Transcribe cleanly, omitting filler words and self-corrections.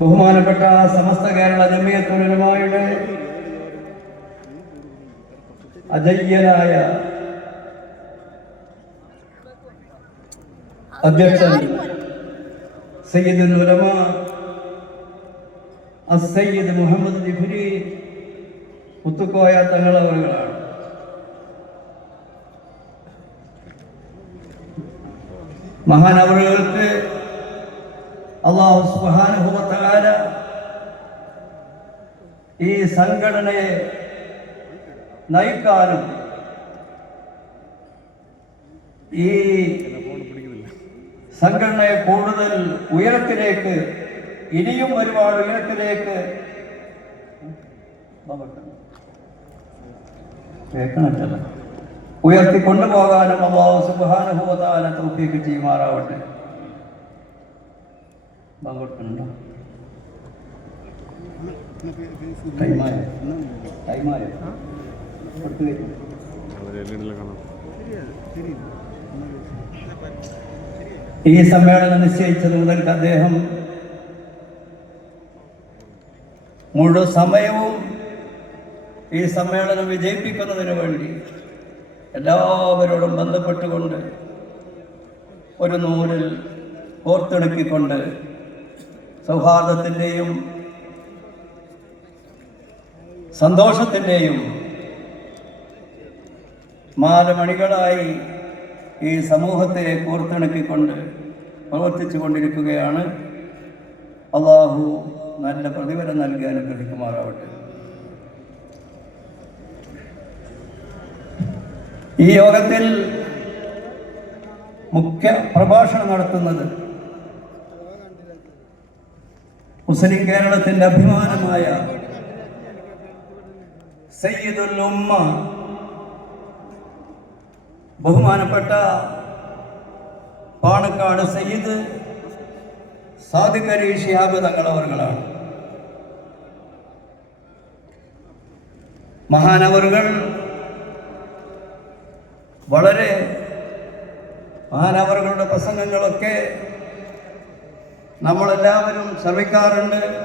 ബഹുമാനപ്പെട്ട സമസ്ത കേരള ജമിയത്തുൽ ഉലമായുടെ അജയ്യനായ അധ്യക്ഷൻ സയ്യിദുൽ ഉലമ അസ്സയ്യിദ് മുഹമ്മദ് ജിഫ്രി മുത്തുക്കോയ തങ്ങൾ അവരുകളാണ്. മഹാനവറുകൾക്ക് അല്ലാഹു സുബ്ഹാനഹു വ തആല ഈ സംഘടനയെ നയിക്കാനും ഈ സംഘടനയെ കൂടുതൽ ഉയരത്തിലേക്ക്, ഇനിയും ഒരുപാട് ഉയരത്തിലേക്ക് ഉയർത്തിക്കൊണ്ടുപോകാനും അല്ലാഹു സുബ്ഹാനഹു വ തആല തൗഫീഖ് ചെയ്യുമാറാവട്ടെ. ഈ സമ്മേളനം നിശ്ചയിച്ചത് മുതൽക്ക് അദ്ദേഹം മുഴുവൻ സമയവും ഈ സമ്മേളനം വിജയിപ്പിക്കുന്നതിന് വേണ്ടി എല്ലാവരോടും ബന്ധപ്പെട്ടുകൊണ്ട് ഒരു നൂലിൽ കോർത്തെടുക്കിക്കൊണ്ട് സൗഹാർദ്ദത്തിൻ്റെയും സന്തോഷത്തിൻ്റെയും മാലമണികളായി ഈ സമൂഹത്തെ കോർത്തിണക്കിക്കൊണ്ട് പ്രവർത്തിച്ചു കൊണ്ടിരിക്കുകയാണ്. അള്ളാഹു നല്ല പ്രതിഫലം നൽകി അനുഗ്രഹിക്കുമാറാവട്ടെ. ഈ യോഗത്തിൽ മുഖ്യ പ്രഭാഷണം നടത്തുന്നത് മുസ്ലിം കേരളത്തിന്റെ അഭിമാനമായ സയ്യിദുൽ ഉമ്മ ബഹുമാനപ്പെട്ട പാണക്കാട് സയ്യിദ് സാദിഖ് അലി ശിഹാബ് തങ്ങൾ അവറുകളാണ്. മഹാനവറുകൾ മഹാനവറുകളുടെ പ്രസംഗങ്ങളൊക്കെ നമ്മളെല്ലാവരും ശ്രമിക്കാറുണ്ട്.